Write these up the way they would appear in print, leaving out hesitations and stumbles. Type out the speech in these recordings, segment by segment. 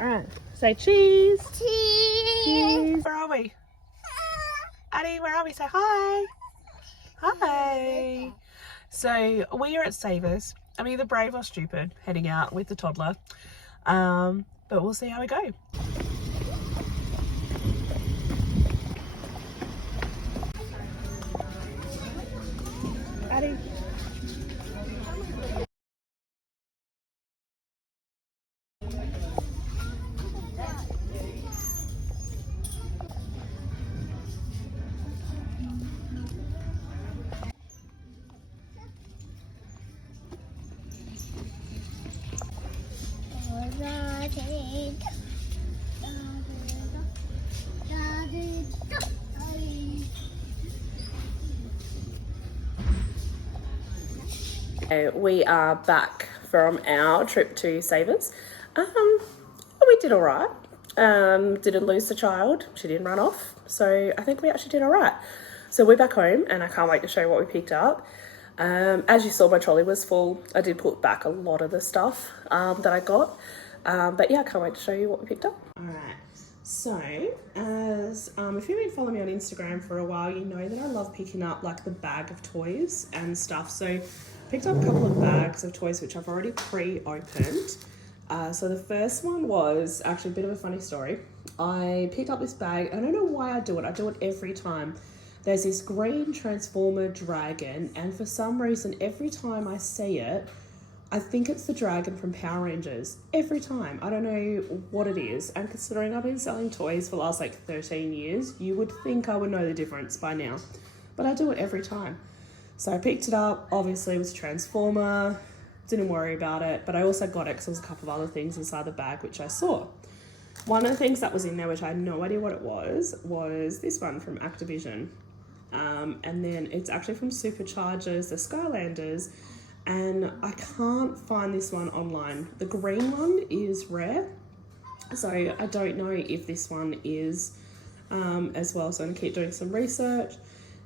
Alright, say cheese. Cheese. Where are we? Addie, where are we? Say hi. Hi. So we are at Savers. I'm either brave or stupid heading out with the toddler. But we'll see how we go. Addie. We are back from our trip to Savers. We did all right. Didn't lose the child. She didn't run off. So I think we actually did all right. So we're back home and I can't wait to show you what we picked up. As you saw, my trolley was full. I did put back a lot of the stuff that I got. But yeah, I can't wait to show you what we picked up. All right. So, as if you've been following me on Instagram for a while, you know that I love picking up like the bag of toys and stuff. So, picked up a couple of bags of toys which I've already pre-opened. So the first one was actually a bit of a funny story. I picked up this bag. I don't know why I do it. I do it every time. There's this green Transformer dragon, and for some reason, every time I see it, I think it's the dragon from Power Rangers. Every time. I don't know what it is. And considering I've been selling toys for the last like 13 years, you would think I would know the difference by now. But I do it every time. So I picked it up. Obviously, it was a Transformer. Didn't worry about it. But I also got it because there was a couple of other things inside the bag which I saw. One of the things that was in there, which I had no idea what it was this one from Activision. And then it's actually from Superchargers, the Skylanders. And I can't find this one online. The green one is rare, so I don't know if this one is as well. So I'm gonna keep doing some research,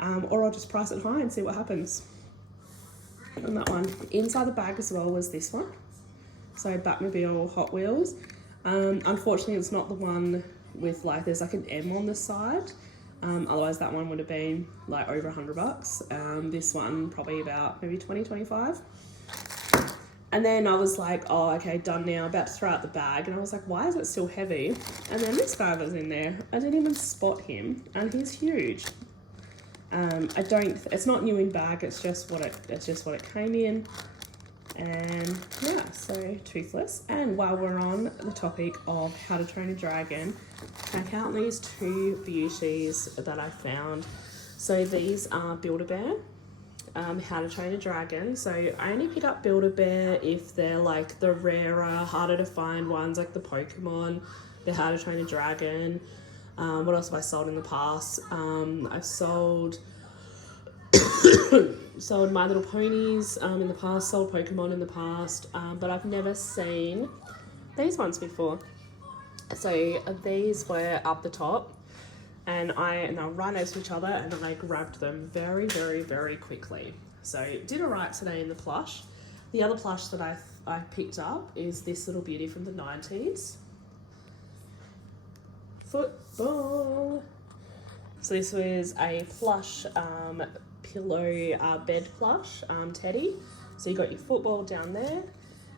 or I'll just price it high and see what happens. And that one inside the bag as well was this one. So Batmobile Hot Wheels. Unfortunately, it's not the one with like there's like an M on the side. Otherwise that one would have been like over $100. This one probably about maybe 20-25. And then I was like, oh, okay, done now, about to throw out the bag. And I was like, why is it still heavy? And then this guy was in there. I didn't even spot him, and he's huge. It's not new in bag, it's just what it came in. And yeah, so toothless. And while we're on the topic of How to Train a Dragon, check out these two beauties that I found. So these are Build-A-Bear, How to Train a Dragon. So I only pick up Build-A-Bear if they're like the rarer, harder to find ones, like the Pokemon, the How to Train a Dragon. What else have I sold in the past? I've sold sold My Little Ponies in the past, sold Pokemon in the past, but I've never seen these ones before. So these were up the top, and they'll run next to each other, and I grabbed them very, very, very quickly. So did alright today in the plush. The other plush that I picked up is this little beauty from the 90s. Football. So this was a plush pillow bed plush teddy. So you've got your football down there,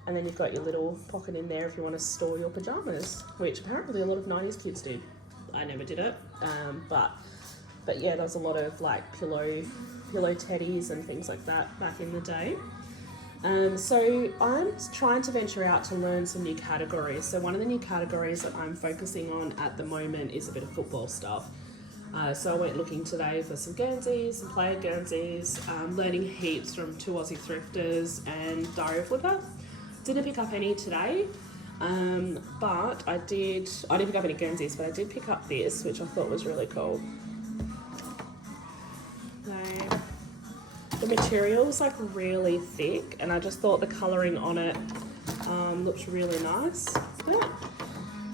and then you've got your little pocket in there if you want to store your pajamas, which apparently a lot of 90s kids did. I never did it, but yeah, there's a lot of like pillow teddies and things like that back in the day. So I'm trying to venture out to learn some new categories. So one of the new categories that I'm focusing on at the moment is a bit of football stuff. So I went looking today for some Guernseys, some player Guernseys, learning heaps from two Aussie thrifters and Dario Flipper. Didn't pick up any today, but I didn't pick up any Guernseys, but I did pick up this, which I thought was really cool. So, the material is like really thick, and I just thought the colouring on it looks really nice. Yeah.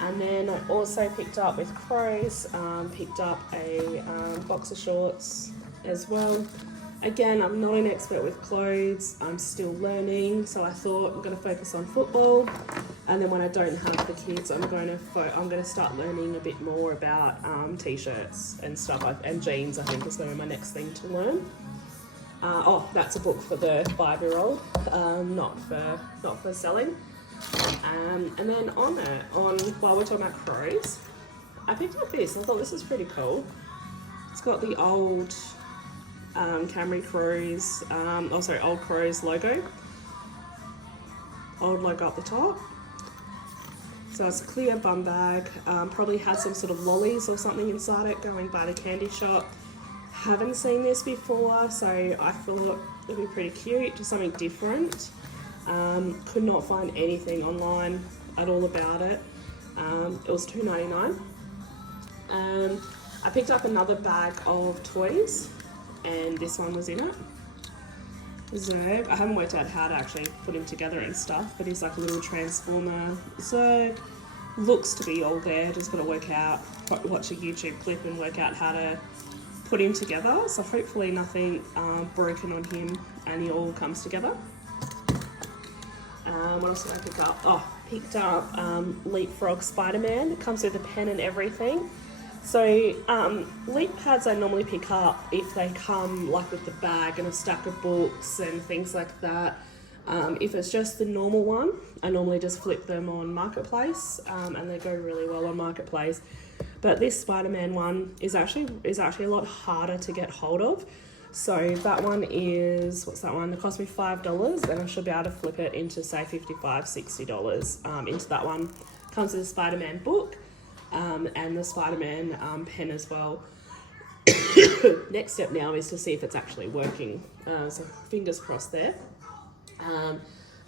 And then I also picked up with Crows, picked up a boxer shorts as well. Again, I'm not an expert with clothes, I'm still learning, so I thought I'm going to focus on football. And then when I don't have the kids, I'm going to start learning a bit more about t-shirts and stuff, and jeans. I think is going to be my next thing to learn. That's a book for the 5-year-old, not for selling. And then while we're talking about crows, I picked up this. I thought this is pretty cool. It's got the old Camry Crows, Old Crows logo. Old logo up the top. So it's a clear bum bag, probably has some sort of lollies or something inside it going by the candy shop. Haven't seen this before, so I thought it'd be pretty cute, just something different. Could not find anything online at all about it. It was $2.99. I picked up another bag of toys, and this one was in it. Zerg. I haven't worked out how to actually put him together and stuff, but he's like a little transformer. Zerg looks to be all there, just got to watch a YouTube clip and work out how to put him together. So hopefully nothing broken on him and he all comes together. What else did I pick up? Picked up Leapfrog Spider-Man. It comes with a pen and everything. So leap pads I normally pick up if they come like with the bag and a stack of books and things like that. If it's just the normal one, I normally just flip them on Marketplace, and they go really well on Marketplace. But this Spider-Man one is actually a lot harder to get hold of. So that one is, what's that one? It cost me $5, and I should be able to flip it into say $55, $60 into that one. Comes with a Spider-Man book. And the Spider-Man pen as well. Next step now is to see if it's actually working. So fingers crossed there.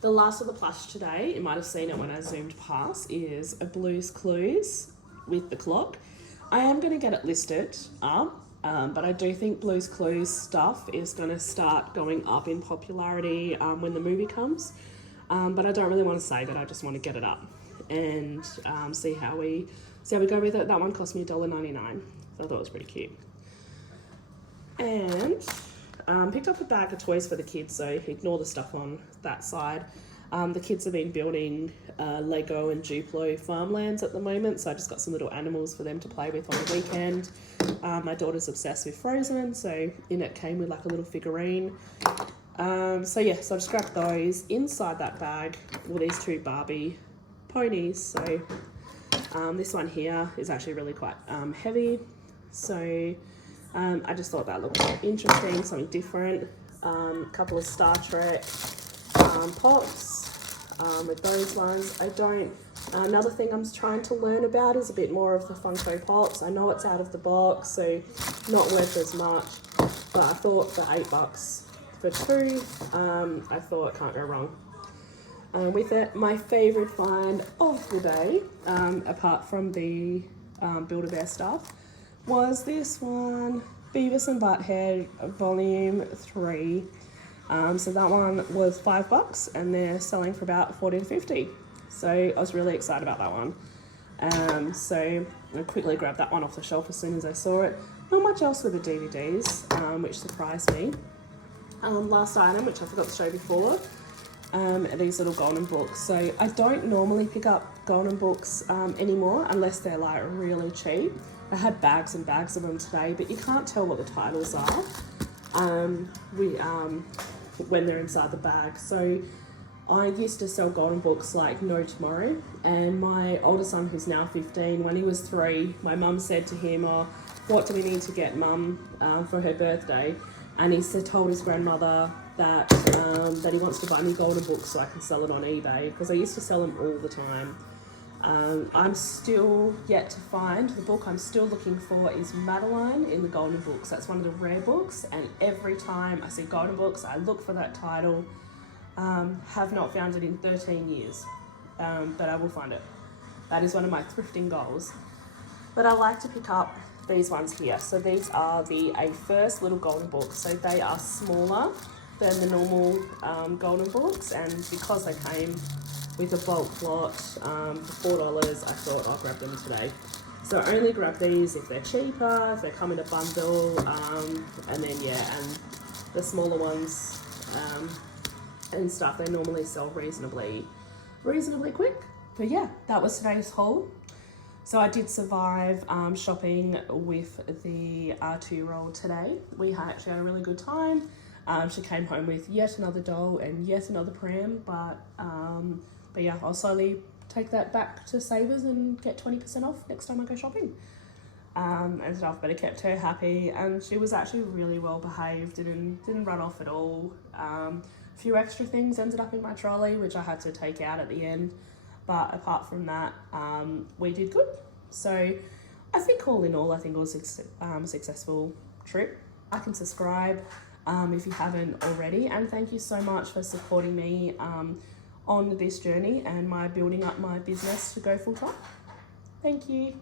The last of the plush today, you might have seen it when I zoomed past, is a Blue's Clues with the clock. I am going to get it listed up, but I do think Blue's Clues stuff is going to start going up in popularity when the movie comes. But I don't really want to save it. I just want to get it up and see how we go with it. That one cost me $1.99, so I thought it was pretty cute. And picked up a bag of toys for the kids, so ignore the stuff on that side. The kids have been building Lego and Duplo farmlands at the moment, so I just got some little animals for them to play with on the weekend. My daughter's obsessed with Frozen, so in it came with like a little figurine. So I just grabbed those. Inside that bag were these two Barbie ponies, so this one here is actually really quite heavy, so I just thought that looked interesting, something different. A couple of Star Trek pops with those ones. Another thing I'm trying to learn about is a bit more of the Funko Pops. I know it's out of the box, so not worth as much, but I thought for $8 for two, I thought can't go wrong. With it, my favourite find of the day, apart from the Build-A-Bear stuff, was this one, Beavis and Butthead Volume 3. So that one was $5 and they're selling for about $40 to $50. So I was really excited about that one. So I quickly grabbed that one off the shelf as soon as I saw it. Not much else with the DVDs, which surprised me. Last item, which I forgot to show before, these little golden books. So I don't normally pick up golden books anymore unless they're like really cheap. I had bags and bags of them today, but you can't tell what the titles are when they're inside the bag. So I used to sell golden books like no tomorrow, and my older son, who's now 15, when he was 3, my mum said to him, "Oh, what do we need to get mum for her birthday?" And he told his grandmother that he wants to buy me golden books so I can sell it on eBay, because I used to sell them all the time. I'm still yet to find, the book I'm still looking for is Madeline in the Golden Books. That's one of the rare books, and every time I see golden books, I look for that title. Have not found it in 13 years, but I will find it. That is one of my thrifting goals. But I like to pick up these ones here. So these are a first little golden book. So they are smaller than the normal golden books, and because they came with a bulk lot for $4, I thought I'll grab them today. So I only grab these if they're cheaper, if they come in a bundle, and then and the smaller ones and stuff, they normally sell reasonably quick. But yeah, that was today's haul. So I did survive shopping with the 2-year-old today. We actually had a really good time. She came home with yet another doll and yet another pram, but yeah, I'll slowly take that back to Savers and get 20% off next time I go shopping and stuff. But it kept her happy, and she was actually really well behaved, didn't run off at all. A few extra things ended up in my trolley, which I had to take out at the end. But apart from that, we did good. So I think all in all, I think it was a successful trip. Like and subscribe if you haven't already. And thank you so much for supporting me on this journey and my building up my business to go full time. Thank you.